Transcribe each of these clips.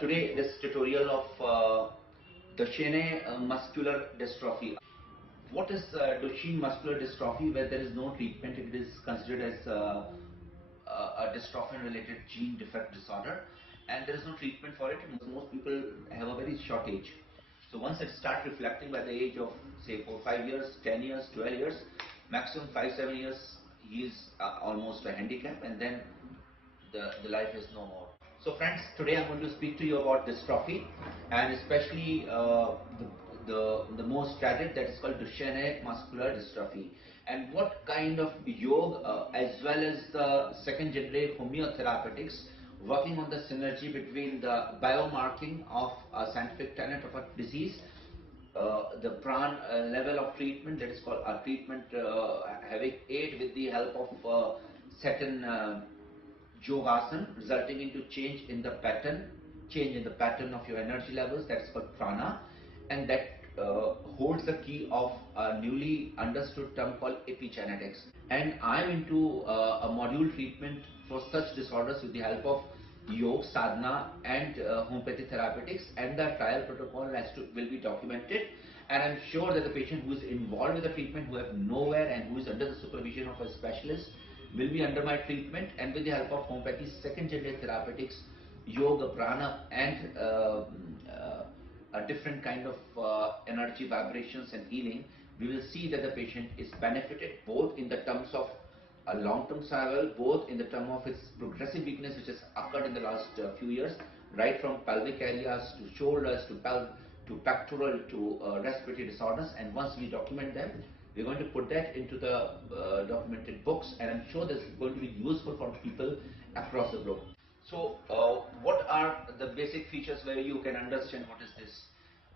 Today this tutorial of Duchenne muscular dystrophy. What is Duchenne muscular dystrophy? Where there is no treatment, it is considered as a dystrophin related gene defect disorder, and there is no treatment for it. Most people have a very short age. So once it starts reflecting by the age of say 4, 5 years, 10 years, 12 years, maximum 5, 7 years, he is almost a handicap, and then the life is no more. So friends, today I'm going to speak to you about dystrophy, and especially the most tragic, that is called Duchenne muscular dystrophy, and what kind of yoga as well as the second generation homeotherapeutics working on the synergy between the biomarking of a scientific tenet of a disease, the pran level of treatment, that is called a treatment having aid with the help of certain yogasana, resulting into change in the pattern of your energy levels, that's called prana, and that holds the key of a newly understood term called epigenetics. And I am into a module treatment for such disorders with the help of yoga, sadhana and homeopathy therapeutics, and the trial protocol will be documented, and I am sure that the patient who is involved with the treatment, who have nowhere and who is under the supervision of a specialist, will be under my treatment, and with the help of homeopathy, second generation therapeutics, yoga, prana and a different kind of energy vibrations and healing, we will see that the patient is benefited both in the terms of a long-term survival, both in the term of its progressive weakness which has occurred in the last few years, right from pelvic areas to shoulders to pectoral to respiratory disorders. And once we document them, we're going to put that into the documented books, and I'm sure this is going to be useful for people across the globe. So what are the basic features where you can understand what is this?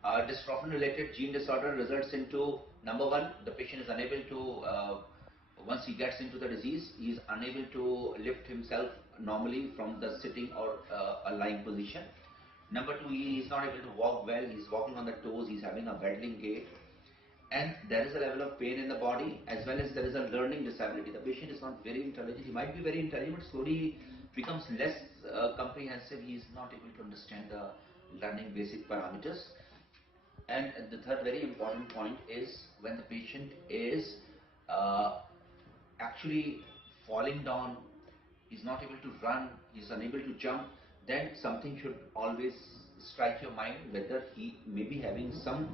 Dystrophin related gene disorder results into, number one, the patient is unable to, once he gets into the disease, he is unable to lift himself normally from the sitting or a lying position. Number two, he is not able to walk well, he is walking on the toes, he is having a waddling gait, and there is a level of pain in the body, as well as there is a learning disability. The patient is not very intelligent, he might be very intelligent, but slowly becomes less comprehensive, he is not able to understand the learning basic parameters. And the third very important point is when the patient is actually falling down, he is not able to run, he is unable to jump, then something should always strike your mind, whether he may be having some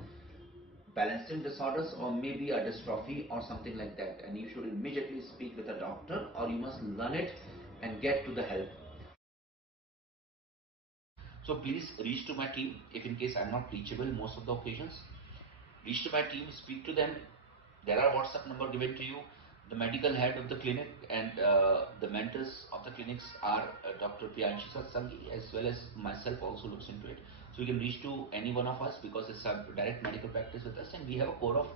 balancing disorders or maybe a dystrophy or something like that, and you should immediately speak with a doctor, or you must learn it and get to the help. So please reach to my team if in case I am not reachable most of the occasions. Reach to my team, speak to them. There are WhatsApp number given to you. The medical head of the clinic and the mentors of the clinics are Dr. Satsangi, as well as myself also looks into it. So you can reach to any one of us because it's a direct medical practice with us, and we have a core of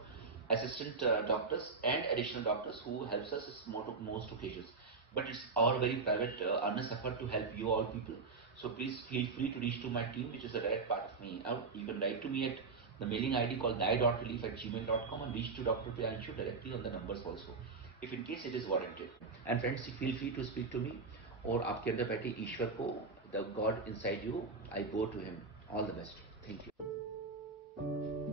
assistant doctors and additional doctors who helps us most occasions. But it's our very private earnest effort to help you all people. So please feel free to reach to my team, which is a direct part of me. You can write to me at the mailing ID called die.relief@gmail.com and reach to Dr. Priyanshu directly on the numbers also, if in case it is warranted. And friends, feel free to speak to me, or आपके अंदर बैठे ईश्वर को, the God inside you, I go to him. All the best. Thank you.